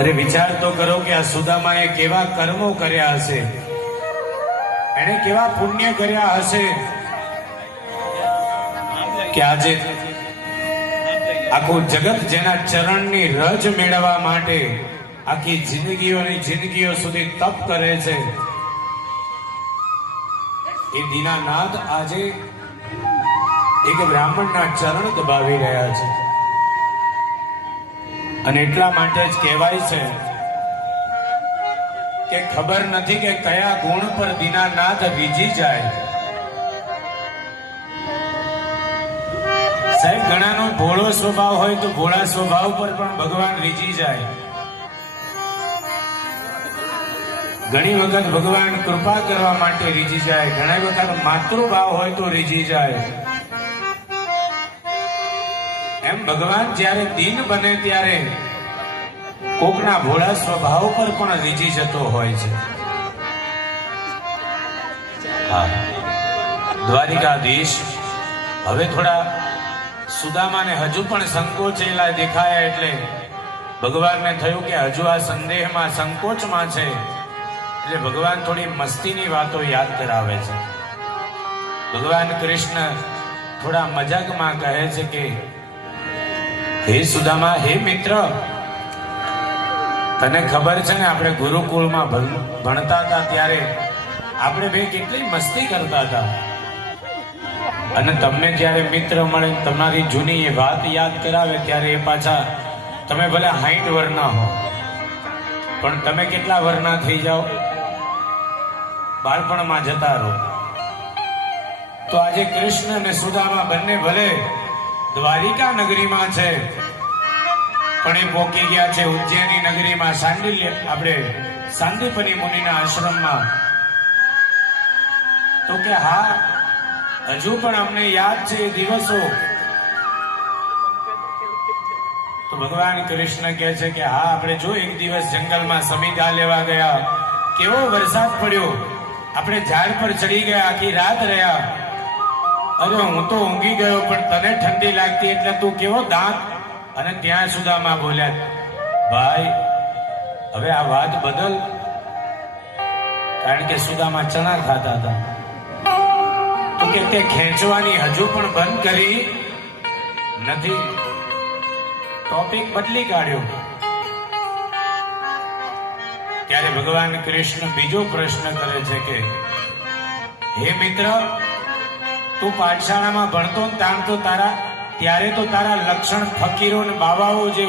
अरे विचार तो करो कि आ सुदामाए केवा कर्मो कर्या हशे, एणे केवा पुण्य कर्या हशे कि आजे आखुं जगत जेना चरणनी रज मेळववा माटे आखी जिंदगीओ सुधी तप करे छे। ए दीनानाथ आजे एक ब्राह्मणना चरण दबावी रह्या छे અને એટલા માટે જ કહેવાય છે કે ખબર નથી કે કયા ગુણ પર દીનાનાથ રીઝી જાય। સાહેબ ઘણાનો ભોળો સ્વભાવ હોય તો ભોળા સ્વભાવ પર પણ ભગવાન રીઝી જાય। ઘણી વખત ભગવાન કૃપા કરવા માટે રીઝી જાય, ઘણા વખત માતૃભાવ હોય તો રીઝી જાય। એમ ભગવાન જ્યારે દીન બને ત્યારે કોકના ભોળા સ્વભાવ પર પણ રીઝી જતો હોય છે। દ્વારિકાધીશ હવે થોડા સુદામાને હજુ પણ સંકોચેલા દેખાયા એટલે ભગવાનને થયું કે હજુ આ સંદેહમાં સંકોચમાં છે, એટલે ભગવાન થોડી મસ્તીની વાતો યાદ કરાવે છે। ભગવાન કૃષ્ણ થોડા મજાકમાં કહે છે કે હે સુદામા, હે મિત્ર, તને ખબર છે ને આપણે ગુરુકુળમાં ભણતા હતા ત્યારે આપણે બે કેટલી મસ્તી કરતા હતા, અને તમને જ્યારે મિત્ર મળે તમારી જૂની એ વાત યાદ કરાવે ત્યારે એ પાછા તમે ભલે 60 વર્ષના હો પણ તમે કેટલા વર્ષના થઈ જાઓ, બાળપણમાં જતા રહો। તો આજે કૃષ્ણ અને સુદામા બંને ભલે દ્વારિકા નગરીમાં છે પણ એ પોકી ગયા છે ઉજ્જૈની નગરીમાં આપણે સાંદીપની મુનિના આશ્રમમાં। તો કે હા, હજુ પણ અમને યાદ છે એ દિવસો। તો ભગવાન કૃષ્ણ કહે છે કે હા, આપણે જો એક દિવસ જંગલમાં સમીધા લેવા ગયા, કેવો વરસાદ પડ્યો, આપણે ઝાડ પર ચડી ગયા, આખી રાત રહ્યા, અરે હું તો ઊંઘી ગયો પણ તને ઠંડી લાગતી એટલે તું કેવો દાંત, અને ત્યાં સુદામા બોલ્યા ભાઈ હવે આ વાત બદલ, કારણ કે સુદામા ચણા ખાતા હતા। તો કે તે ખેંચવાની હજુ પણ બંધ કરી નથી, ટોપિક બદલી કાઢ્યો। ત્યારે ભગવાન કૃષ્ણ બીજો પ્રશ્ન કરે છે કે હે મિત્ર, તું પાઠશાળામાં ભણતો ત્યારે તો તારા લક્ષણ ફકીરો ને બાવાઓ જે